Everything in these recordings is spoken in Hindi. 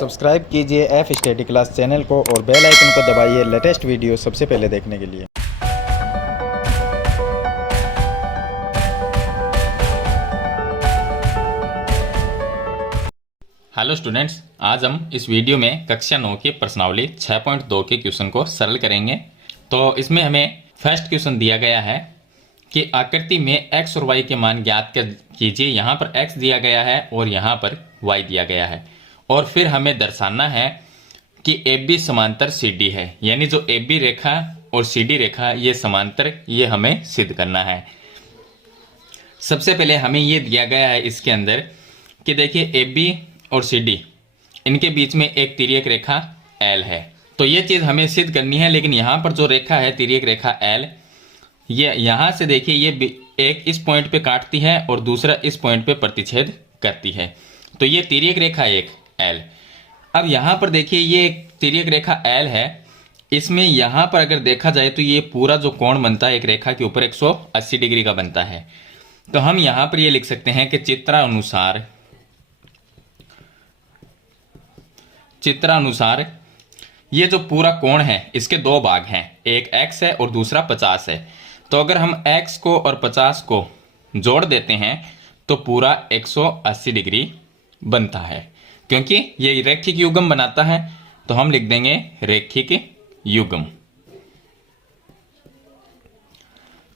सब्सक्राइब कीजिए एफ स्टडी क्लास चैनल को और बेल आइकन को दबाइए लेटेस्ट वीडियो सबसे पहले देखने के लिए। हेलो स्टूडेंट्स, आज हम इस वीडियो में कक्षा 9 की प्रश्नावली 6.2 के क्वेश्चन को सरल करेंगे। तो इसमें हमें फर्स्ट क्वेश्चन दिया गया है कि आकृति में x और y के मान ज्ञात कीजिए। यहाँ पर x दिया गया है और यहाँ पर y दिया गया है, और फिर हमें दर्शाना है कि AB समांतर CD है, यानी जो AB रेखा और CD रेखा ये समांतर, ये हमें सिद्ध करना है। सबसे पहले हमें ये दिया गया है इसके अंदर कि देखिए AB और CD इनके बीच में एक तिर्यक रेखा L है, तो ये चीज़ हमें सिद्ध करनी है। लेकिन यहाँ पर जो रेखा है तिर्यक रेखा L, ये यहाँ से देखिए ये एक इस पॉइंट पे काटती है और दूसरा इस पॉइंट पे प्रतिच्छेद करती है, तो ये तिर्यक रेखा एक L। अब यहाँ पर देखिए ये तिर्यक रेखा L है, इसमें यहाँ पर अगर देखा जाए तो ये पूरा जो कोण बनता है एक रेखा के ऊपर 180 डिग्री का बनता है। तो हम यहाँ पर ये लिख सकते हैं कि चित्रानुसार ये जो पूरा कोण है इसके दो भाग हैं, एक x है और दूसरा 50 है। तो अगर हम x को और 50 को जोड़ देते हैं तो पूरा 180 डिग्री बनता है, क्योंकि ये रैखिक युग्म बनाता है। तो हम लिख देंगे रैखिक युग्म।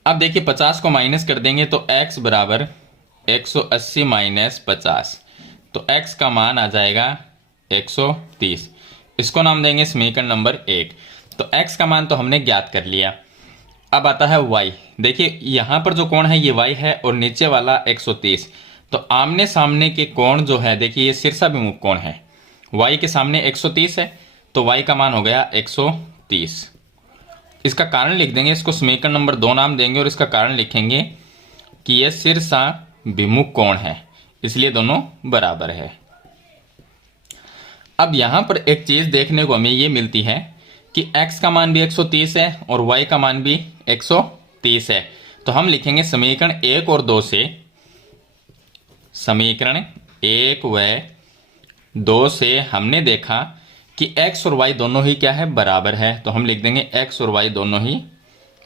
अब देखिए 50 को माइनस कर देंगे तो x बराबर 180 माइनस 50, तो x का मान आ जाएगा 130। इसको नाम देंगे समीकरण नंबर 1। तो x का मान तो हमने ज्ञात कर लिया। अब आता है y। देखिए यहाँ पर जो कोण है ये y है और नीचे वाला 130, तो आमने सामने के कोण जो है देखिए ये शीर्षाभिमुख कोण है, y के सामने 130 है, तो y का मान हो गया 130। इसका कारण लिख देंगे, इसको समीकरण नंबर 2 नाम देंगे और इसका कारण लिखेंगे कि यह शीर्षाभिमुख कोण है, इसलिए दोनों बराबर है। अब यहाँ पर एक चीज देखने को हमें ये मिलती है कि x का मान भी 130 है और y का मान भी 130 है। तो हम लिखेंगे समीकरण 1 और 2 से, समीकरण 1 व 2 से हमने देखा कि x और y दोनों ही क्या है, बराबर है। तो हम लिख देंगे x और y दोनों ही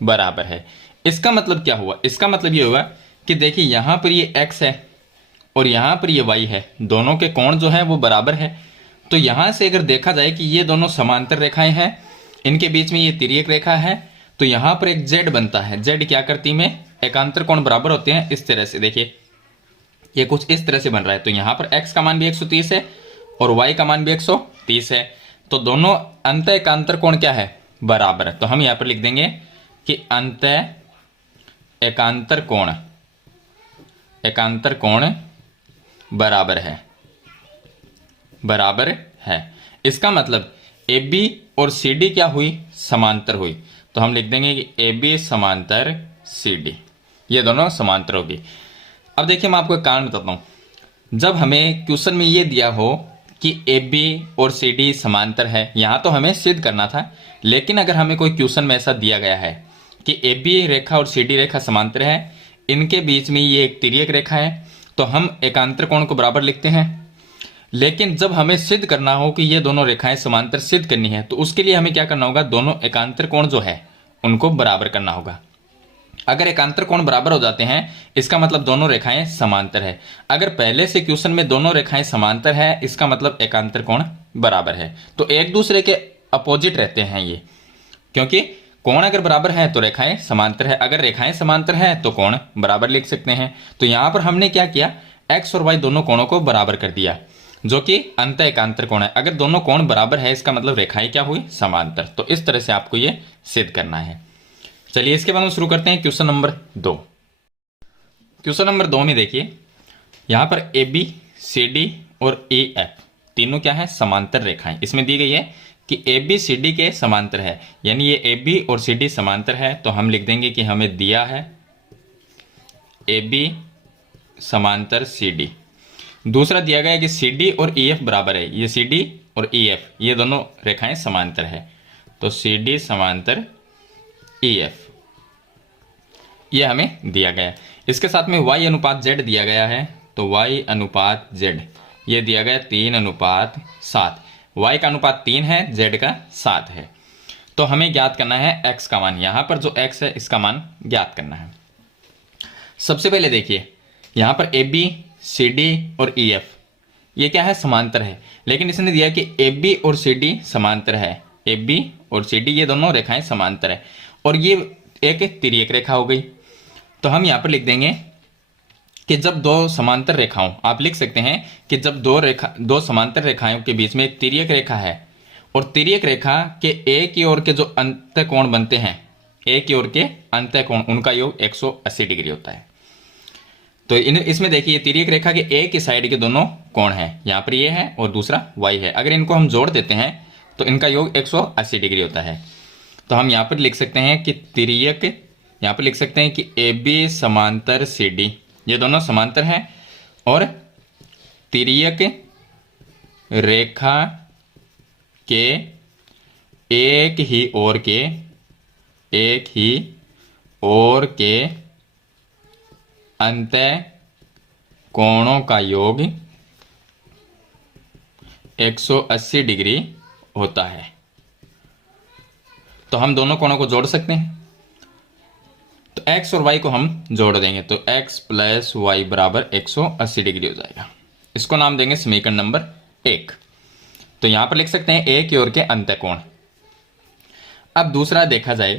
बराबर है। इसका मतलब क्या हुआ? इसका मतलब ये हुआ कि देखिए यहाँ पर ये x है और यहाँ पर ये y है, दोनों के कोण जो है वो बराबर है। तो यहाँ से अगर देखा जाए कि ये दोनों समांतर रेखाएं हैं, इनके बीच में ये तिर्यक रेखा है, तो यहाँ पर एक z बनता है। z क्या करती में एकांतर कोण बराबर होते हैं, इस तरह से देखिए ये कुछ इस तरह से बन रहा है। तो यहाँ पर x का मान भी 130 है और y का मान भी 130 है, तो दोनों अंत एकांतर कोण क्या है, बराबर। तो हम यहाँ पर लिख देंगे कि अंत एकांतर कोण बराबर है। इसका मतलब AB और CD क्या हुई, समांतर हुई। तो हम लिख देंगे कि AB समांतर CD, ये दोनों समांतर होगी। अब देखिए मैं आपको एक कारण बताता हूं। जब हमें क्वेश्चन में ये दिया हो कि AB और CD समांतर है, यहाँ तो हमें सिद्ध करना था, लेकिन अगर हमें कोई क्वेश्चन में ऐसा दिया गया है कि AB रेखा और CD रेखा समांतर है, इनके बीच में ये एक तिर्यक रेखा है, तो हम एकांतर कोण को बराबर लिखते हैं। लेकिन जब हमें सिद्ध करना हो कि ये दोनों रेखाएं समांतर सिद्ध करनी है, तो उसके लिए हमें क्या करना होगा, दोनों एकांतर कोण जो है उनको बराबर करना होगा। अगर एकांतर कोण बराबर हो जाते हैं, इसका मतलब दोनों रेखाएं समांतर है। अगर पहले से क्वेश्चन में दोनों रेखाएं समांतर है, इसका मतलब एकांतर कोण बराबर है। तो एक दूसरे के अपोजिट रहते हैं ये, क्योंकि कोण अगर बराबर है तो रेखाएं समांतर है, अगर रेखाएं समांतर है तो कोण बराबर लिख सकते हैं। तो यहां पर हमने क्या किया, एक्स और वाई दोनों कोणों को बराबर कर दिया, जो कि अंत एकांतर कोण है। अगर दोनों कोण बराबर है, इसका मतलब रेखाएं क्या हुई, समांतर। तो इस तरह से आपको ये सिद्ध करना है। चलिए इसके बाद हम शुरू करते हैं क्वेश्चन नंबर 2। क्वेश्चन नंबर 2 में देखिए यहाँ पर AB, CD और AF तीनों क्या है, समांतर रेखाएं। इसमें दी गई है कि AB CD के समांतर है, यानी ये AB और CD समांतर है। तो हम लिख देंगे कि हमें दिया है AB समांतर CD। दूसरा दिया गया है कि CD और EF बराबर है, ये CD और EF ये दोनों रेखाएं समांतर है, तो CD समांतर EF ये हमें दिया गया है। इसके साथ में y अनुपात z दिया गया है, तो y अनुपात z ये दिया गया 3:7। y का अनुपात 3 है, z का 7 है। तो हमें ज्ञात करना है x का मान। यहाँ पर जो x है इसका मान ज्ञात करना है। सबसे पहले देखिए यहाँ पर ए बी सी डी और ई एफ ये क्या है, समांतर है। लेकिन इसने दिया कि ए बी और सी डी समांतर है। ए बी और सी डी ये दोनों रेखाएं समांतर है और ये एक तिर्यक रेखा हो गई। तो हम यहाँ पर लिख देंगे कि जब दो समांतर रेखाओं, आप लिख सकते हैं कि जब दो समांतर रेखाओं के बीच में एक तिर्यक रेखा है और तिर्यक रेखा के एक की ओर के जो अंतःकोण बनते हैं, एक की ओर के अंतःकोण, उनका योग 180 डिग्री होता है। तो इसमें देखिए ये तिर्यक रेखा के एक ही साइड के दोनों कोण हैं, यहाँ पर ये है और दूसरा y है। अगर इनको हम जोड़ देते हैं तो इनका योग 180 डिग्री होता है। तो हम यहाँ पर लिख सकते हैं कि तिर्यक, यहाँ पर लिख सकते हैं कि ए बी समांतर सी डी, ये दोनों समांतर हैं और तिर्यक रेखा के एक ही ओर के अंतः कोणों का योग 180 डिग्री होता है। तो हम दोनों कोणों को जोड़ सकते हैं। तो x और y को हम जोड़ देंगे तो x प्लस वाई बराबर 180 डिग्री हो जाएगा। इसको नाम देंगे समीकरण नंबर 1। तो यहां पर लिख सकते हैं a की ओर के अंतःकोण। अब दूसरा देखा जाए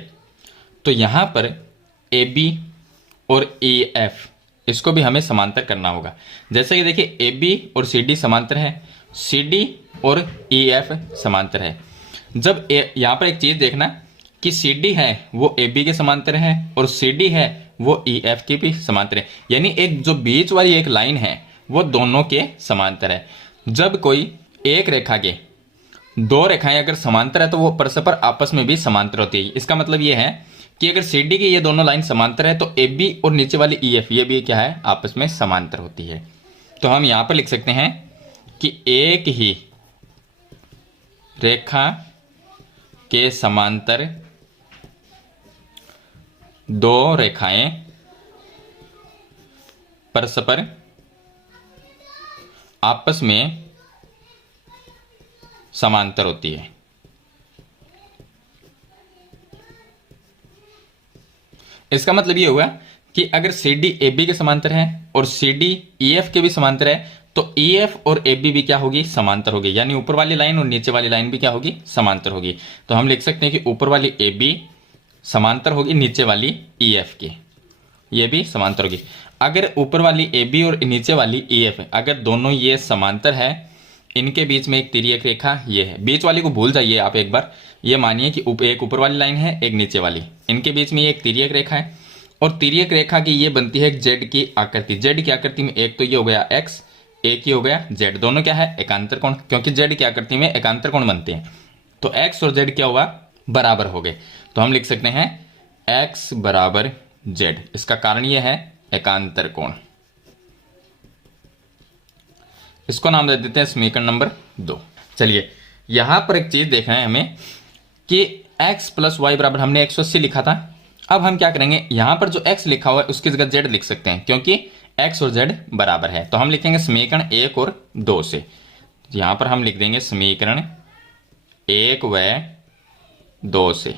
तो यहां पर ए बी और ई एफ, इसको भी हमें समांतर करना होगा। जैसे कि देखिए ए बी और सी डी समांतर है, सी डी और ई एफ समांतर है। जब यहाँ पर एक चीज़ देखना कि सी डी है वो ए बी के समांतर है और सी डी है वो ई एफ के भी समांतर है, यानी एक जो बीच वाली एक लाइन है वो दोनों के समांतर है। जब कोई एक रेखा के दो रेखाएं अगर समांतर है तो वो परस्पर आपस में भी समांतर होती है। इसका मतलब ये है कि अगर सी डी की ये दोनों लाइन समांतर है तो ए बी और नीचे वाली ई एफ ये भी क्या है, आपस में समांतर होती है। तो हम यहां पर लिख सकते हैं कि एक ही रेखा के समांतर दो रेखाएं परस्पर आपस में समांतर होती है। इसका मतलब ये हुआ कि अगर सी डी ए बी के समांतर है और सी डी ई एफ के भी समांतर है तो ई एफ और ए बी भी क्या होगी, समांतर होगी। यानी ऊपर वाली लाइन और नीचे वाली लाइन भी क्या होगी, समांतर होगी। तो हम लिख सकते हैं कि ऊपर वाली ए बी समांतर होगी नीचे वाली ई एफ के, ये भी समांतर होगी। अगर ऊपर वाली ए बी और नीचे वाली ई एफ अगर दोनों ये समांतर है, इनके बीच में एक तिर्यक रेखा ये है, बीच वाली को भूल जाइए आप एक बार, ये मानिए कि एक ऊपर वाली लाइन है एक नीचे वाली, इनके बीच में ये एक तिर्यक रेखा है और तिर्यक रेखा की ये बनती है जेड की आकृति। जेड की आकृति में एक तो ये हो गया एक्स, एक ही हो गया जेड, दोनों क्या है, एकांतर कोण, क्योंकि जेड की आकृति में एकांतर कोण बनते हैं। तो एक्स और जेड क्या हुआ, बराबर हो गए। तो हम लिख सकते हैं एक्स बराबर जेड। इसका कारण ये है एकांतर कोण। इसको नाम दे देते हैं समीकरण नंबर 2। चलिए यहां पर एक चीज देखना है हमें कि x प्लस वाई बराबर हमने 180 लिखा था। अब हम क्या करेंगे, यहां पर जो x लिखा हुआ है उसकी जगह z लिख सकते हैं क्योंकि x और z बराबर है। तो हम लिखेंगे समीकरण 1 और 2 से। यहां पर हम लिख देंगे समीकरण 1 व 2 से।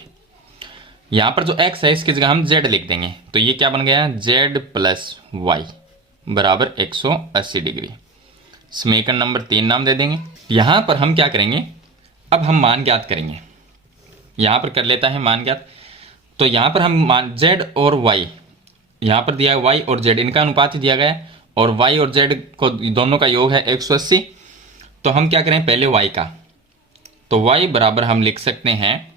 यहां पर जो x है इसकी जगह हम z लिख देंगे। तो ये क्या बन गया, z प्लस वाई बराबर 180 डिग्री। समीकरण नंबर 3 नाम दे देंगे। यहां पर हम क्या करेंगे, अब हम मान ज्ञात करेंगे। यहां पर कर लेता है मान ज्ञात। तो यहां पर हम मान z और y, यहां पर दिया है y और z, इनका अनुपात ही दिया गया है और y और z को दोनों का योग है 180। तो हम क्या करें, पहले y का, तो y बराबर हम लिख सकते हैं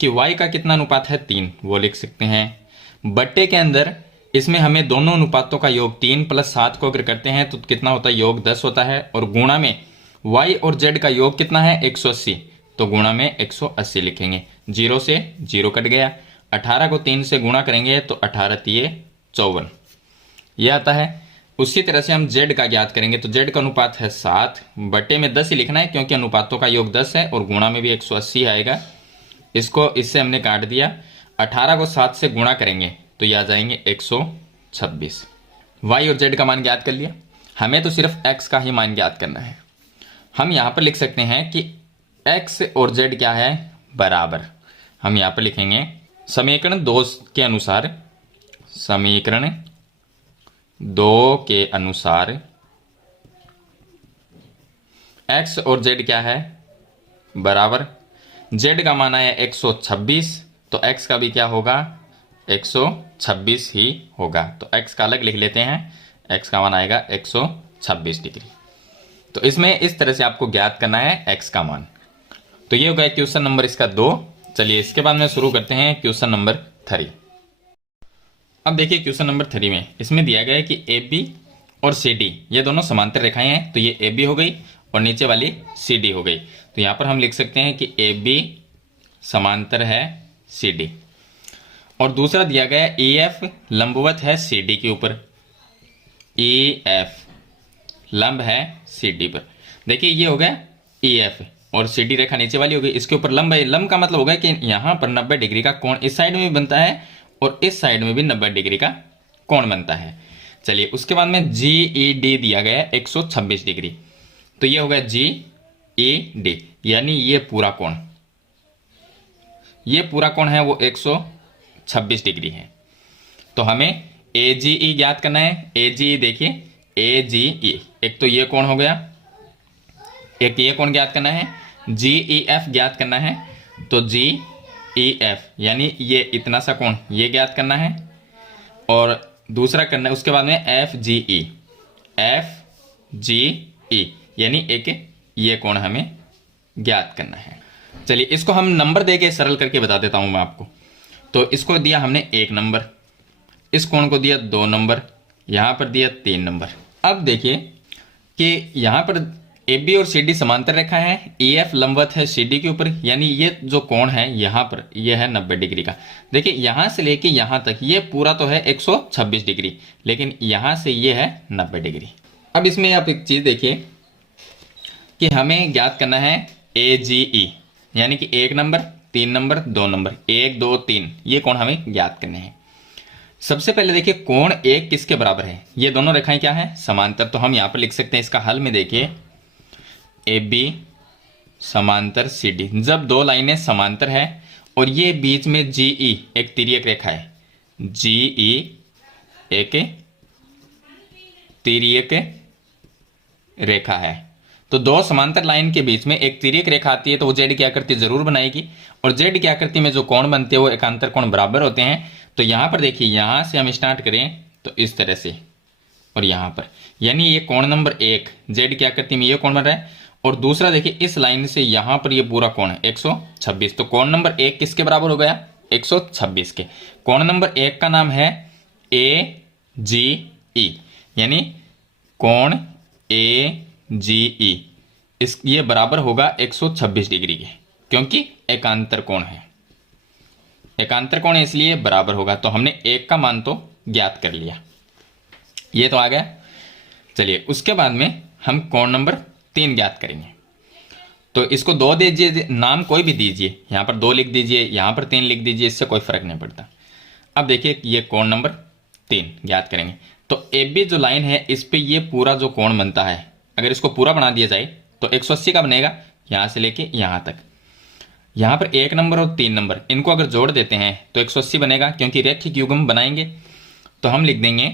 कि y का कितना अनुपात है, 3, वो लिख सकते हैं। बट्टे के अंदर इसमें हमें दोनों अनुपातों का योग 3 प्लस 7 को अगर करते हैं तो कितना होता है, योग 10 होता है। और गुणा में y और z का योग कितना है, 180, तो गुणा में 180 लिखेंगे। 0 से 0 कट गया, 18 को 3 से गुणा करेंगे तो 18 तिये 54 ये आता है। उसी तरह से हम z का ज्ञात करेंगे तो z का अनुपात है 7, बटे में 10 ही लिखना है क्योंकि अनुपातों का योग 10 है और गुणा में भी 180 आएगा। इसको इससे हमने काट दिया, 18 को 7 से गुणा करेंगे तो ये आ जाएंगे 126। y और z का मान ज्ञात कर लिया। हमें तो सिर्फ x का ही मान ज्ञात करना है। हम यहाँ पर लिख सकते हैं कि x और z क्या है, बराबर। हम यहाँ पर लिखेंगे समीकरण 2 के अनुसार, समीकरण 2 के अनुसार x और z क्या है, बराबर। z का मान आया 126, तो x का भी क्या होगा, 126 ही होगा। तो x का अलग लिख लेते हैं, x का मान आएगा 126 डिग्री। तो इसमें इस तरह से आपको ज्ञात करना है x का मान। तो ये हो गया क्वेश्चन नंबर इसका 2। चलिए इसके बाद में शुरू करते हैं क्वेश्चन नंबर 3। अब देखिए क्वेश्चन नंबर 3 में इसमें दिया गया है कि AB और CD ये दोनों समांतर रेखाएं हैं। तो ये AB हो गई और नीचे वाली CD हो गई। तो यहाँ पर हम लिख सकते हैं कि AB समांतर है CD, और दूसरा दिया गया है EF लंबवत है CD के ऊपर, EF लंब है CD पर। देखिए ये हो गया EF और CD रेखा नीचे वाली हो गई, इसके ऊपर लंब है। लंब का मतलब होगा कि यहाँ पर 90 डिग्री का कोण इस साइड में भी बनता है और इस साइड में भी 90 डिग्री का कोण बनता है। चलिए उसके बाद में GED दिया गया है 126 डिग्री। तो ये हो गया GED, यानी ये पूरा कोण, ये पूरा कोण है वो 126 डिग्री है। तो हमें AGE ज्ञात करना है। AGE देखिए, AGE एक तो ये कोण हो गया, एक ये कोण ज्ञात करना है। GEF ज्ञात करना है। तो GEF यानी ये इतना सा कोण ये ज्ञात करना है, और दूसरा करना है उसके बाद में FGE, FGE यानी एक ये कोण हमें ज्ञात करना है। चलिए इसको हम नंबर दे के सरल करके बता देता हूं मैं आपको। तो इसको दिया हमने 1 नंबर, इस कोण को दिया 2 नंबर, यहां पर दिया 3 नंबर। अब देखिए कि यहां पर AB और CD समांतर रेखा है, EF लंबवत है CD के ऊपर, यानी ये जो कोण है यहाँ पर ये है 90 डिग्री का। देखिए यहाँ से लेके यहाँ तक ये पूरा तो है 126 डिग्री, लेकिन यहाँ से ये है 90 डिग्री। अब इसमें आप एक चीज़ देखिए कि हमें ज्ञात करना है AGE, यानी कि 1 नंबर, 3 नंबर, 2 नंबर, 1 2 3 ये कोण हमें ज्ञात करने हैं। सबसे पहले देखिए कोण 1 किसके बराबर है, ये दोनों रेखाएं क्या है, समांतर। तो हम यहाँ पर लिख सकते हैं इसका हल में देखिए AB समांतर CD। जब दो लाइनें समांतर है और ये बीच में GE एक तिर्यक रेखा है, GE एक तिर्यक रेखा है, तो दो समांतर लाइन के बीच में एक तिर्यक रेखा आती है तो वो Z क्या करती है, जरूर बनाएगी। और Z क्या करती है में जो कोण बनते हैं वो एकांतर कोण बराबर होते हैं। तो यहां पर देखिए, यहां से हम स्टार्ट करें तो इस तरह से, और यहां पर यानी ये कोण नंबर 1 Z क्या करती है में ये कोण बन रहा है, और दूसरा देखिए इस लाइन से यहां पर ये पूरा कोण है 126। तो कोण नंबर 1 किसके बराबर हो गया, 126 के। कोण नंबर 1 का नाम है AGE, यानी कोण AGE ये बराबर होगा 126 डिग्री के, क्योंकि एकांतर कोण है। एकांतर कोण इसलिए बराबर होगा। तो हमने 1 का मान तो ज्ञात कर लिया, ये तो आ गया। चलिए उसके बाद में हम कोण नंबर 3 ज्ञात करेंगे। तो इसको 2 दीजिए, नाम कोई भी दीजिए, यहाँ पर 2 लिख दीजिए, यहाँ पर 3 लिख दीजिए, इससे कोई फर्क नहीं पड़ता। अब देखिए ये कोण नंबर 3 ज्ञात करेंगे। तो AB जो लाइन है इस पे ये पूरा जो कोण बनता है, अगर इसको पूरा बना दिया जाए तो 180 का बनेगा, यहाँ से लेके यहाँ तक। यहाँ पर 1 नंबर और 3 नंबर इनको अगर जोड़ देते हैं तो 180 बनेगा, क्योंकि रैखिक युग्म बनाएंगे। तो हम लिख देंगे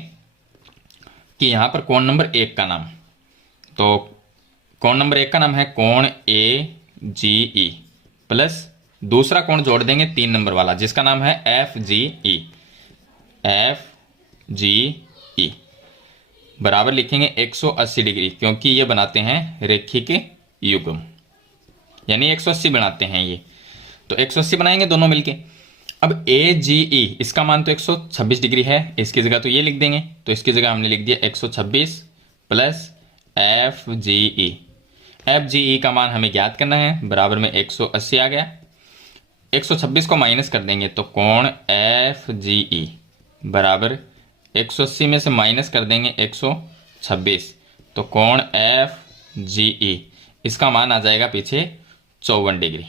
कि यहाँ पर कोण नंबर 1 का नाम, तो कोण नंबर 1 का नाम है कोण AGE प्लस दूसरा कोण जोड़ देंगे 3 नंबर वाला जिसका नाम है FGE, FGE बराबर लिखेंगे 180 डिग्री, क्योंकि ये बनाते हैं रैखिक युग्म, यानी 180 बनाते हैं ये। तो 180 बनाएंगे दोनों मिलके। अब AGE इसका मान तो 126 डिग्री है, इसकी जगह तो ये लिख देंगे। तो इसकी जगह हमने लिख दिया 126 प्लस FGE। FGE का मान हमें ज्ञात करना है, बराबर में 180 आ गया। 126 को माइनस कर देंगे तो कोण FGE बराबर 180 में से माइनस कर देंगे 126, तो कोण FGE इसका मान आ जाएगा पीछे 54 डिग्री।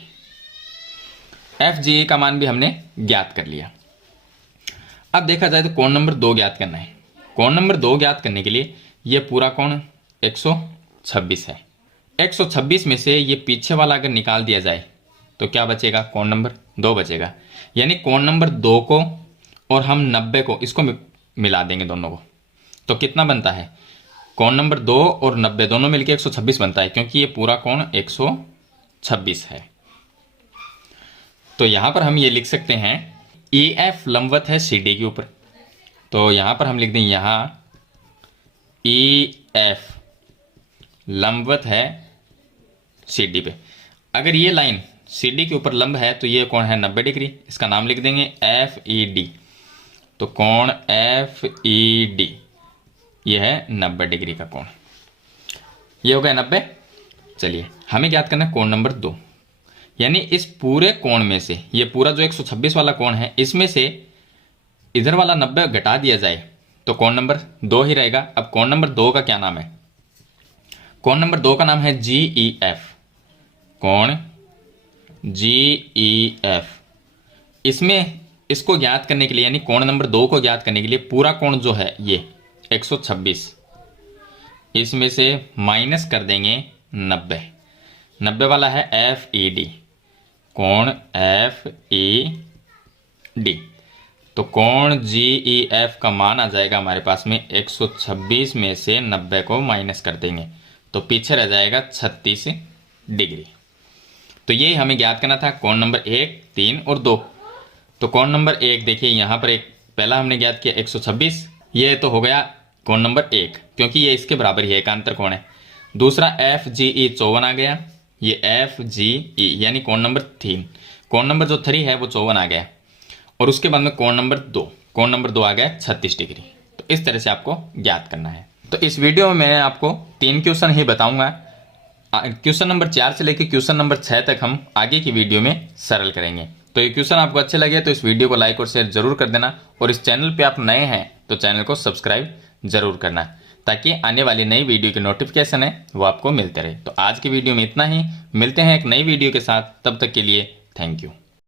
FGE का मान भी हमने ज्ञात कर लिया। अब देखा जाए तो कोण नंबर 2 ज्ञात करना है। कोण नंबर 2 ज्ञात करने के लिए ये पूरा कोण 126 है। 126 में से ये पीछे वाला अगर निकाल दिया जाए तो क्या बचेगा, कोण नंबर 2 बचेगा। यानी कोण नंबर 2 को और हम 90 को इसको मिला देंगे दोनों को, तो कितना बनता है, कोण नंबर 2 और 90 दोनों मिलके 126 बनता है, क्योंकि ये पूरा कोण 126 है। तो यहां पर हम ये लिख सकते हैं EF लंबवत है CD के ऊपर, तो यहां पर हम लिख दें यहां EF लंबवत है CD पे। अगर ये लाइन CD के ऊपर लंब है तो ये कोण है 90 डिग्री, इसका नाम लिख देंगे FED। तो कोण FED ये है 90 डिग्री का कोण, ये हो गया 90। चलिए हमें ज्ञात करना है कोण नंबर 2, यानी इस पूरे कोण में से ये पूरा जो 126 वाला कोण है इसमें से इधर वाला 90 घटा दिया जाए तो कोण नंबर 2 ही रहेगा। अब कोण नंबर 2 का क्या नाम है, कोण नंबर 2 का नाम है GEF, कोण GEF। इसमें इसको ज्ञात करने के लिए यानी कोण नंबर 2 को ज्ञात करने के लिए पूरा कोण जो है ये 126, इसमें से माइनस कर देंगे 90, 90 वाला है FED, कोण FED। तो कोण GEF का मान आ जाएगा हमारे पास में 126 में से 90 को माइनस कर देंगे तो पीछे रह जाएगा 36 डिग्री। तो ये हमें ज्ञात करना था कोण नंबर 1, 3 और 2। तो कोण नंबर 1 देखिए यहाँ पर एक पहला हमने ज्ञात किया 126, ये तो हो गया कोण नंबर 1 क्योंकि ये इसके बराबर ही है, एकांतर कोण है। दूसरा FGE 54 आ गया, ये FGE यानी कोण नंबर 3, कोण नंबर जो 3 है वो 54 आ गया। और उसके बाद में कोण नंबर 2, कोण नंबर 2 आ गया 36 डिग्री। तो इस तरह से आपको ज्ञात करना है। तो इस वीडियो में मैं आपको 3 क्वेश्चन ही बताऊंगा, क्वेश्चन नंबर 4 से लेकर क्वेश्चन नंबर 6 तक हम आगे की वीडियो में सरल करेंगे। तो ये क्वेश्चन आपको अच्छे लगे तो इस वीडियो को लाइक और शेयर जरूर कर देना, और इस चैनल पे आप नए हैं तो चैनल को सब्सक्राइब जरूर करना, ताकि आने वाली नई वीडियो की नोटिफिकेशन है वो आपको मिलते रहे। तो आज की वीडियो में इतना ही, मिलते हैं एक नई वीडियो के साथ, तब तक के लिए थैंक यू।